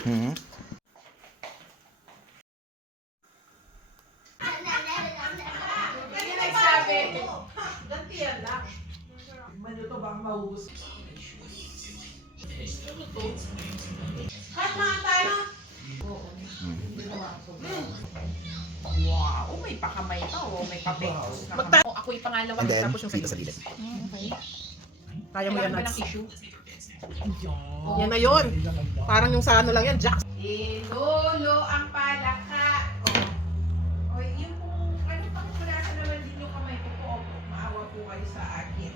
Hmm. Kaya nagsabi, ganti yan lang. Man ito bang maubos? Cut mga tayo. Wow, may pakamay pa oh, may papekos na. Oh, ako'y pangalawa And then, tapos yung dito sa gilid. Kaya mo yan, Kailangan ba ng Nads. tissue? Yan na yun. Parang yung sa ano lang yan, Jack. Ilolo ang palaka. O, yung kung ano pang kulasa naman din yung kamay ko po, maawa po kayo sa akin.